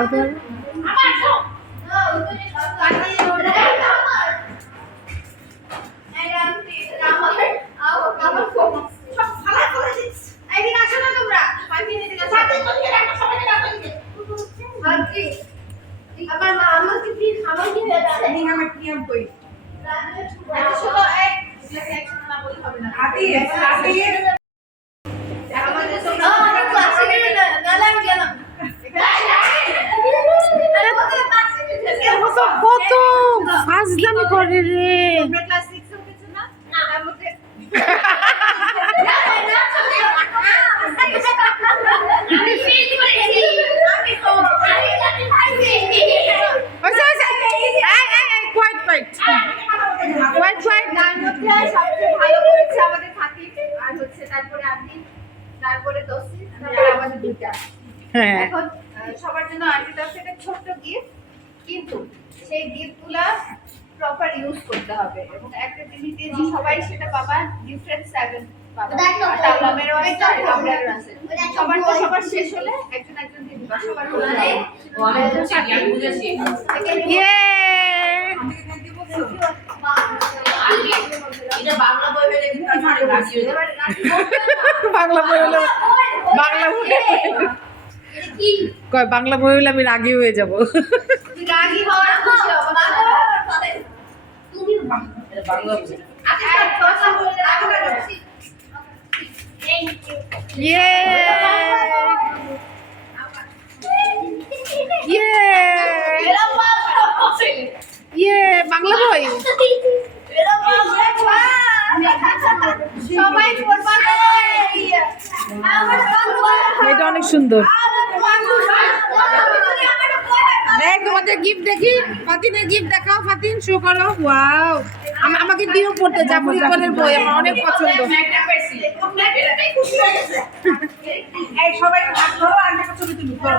হবে আমার মা আমাকে প্লিজ আমার কি হয়ে যাচ্ছে নিহামের নিয়ম কই শোনো এক একসাথে না বলতে হবে আমি কত ফাজলামি করে রে। তারপরে দোষী তারপরে আমাদের দুইটা। হ্যাঁ। এখন সবার জন্য আন্টি তরফ থেকে ছোট্ট গিফট কিন্তু সেই গিফটগুলা প্রপার ইউজ করতে হবে। এবং একটা জিনিস দিয়ে যে সবাই সেটা পাবা ডিফারেন্ট সেভেন সবার তো সবার শেষ হলে একজন একজন দিবা। সবার ইয়ে বাংলা বই হলে হয়ে বাংলা বই কয় বাংলা বই হলে আমি রাগি হয়ে যাব রাগি হওয়ার খুশি হব তুমি এটা বাংলা বই আর কথা বলে রাখো থ্যাংক ইউ ইয়ে ইয়ে ইয়ে বাংলা বই সবাই পড়বা এটা অনেক সুন্দর। তোমাদের গিফট দেখি? ফাতিনের গিফট দেখাও ফাতিন শো করো। ওয়াও আমাকে দিও পড়তে জাফর ইকবালের বই আমার অনেক পছন্দ। এই সবাই হাত ধরো আর ছবি তুলি করো।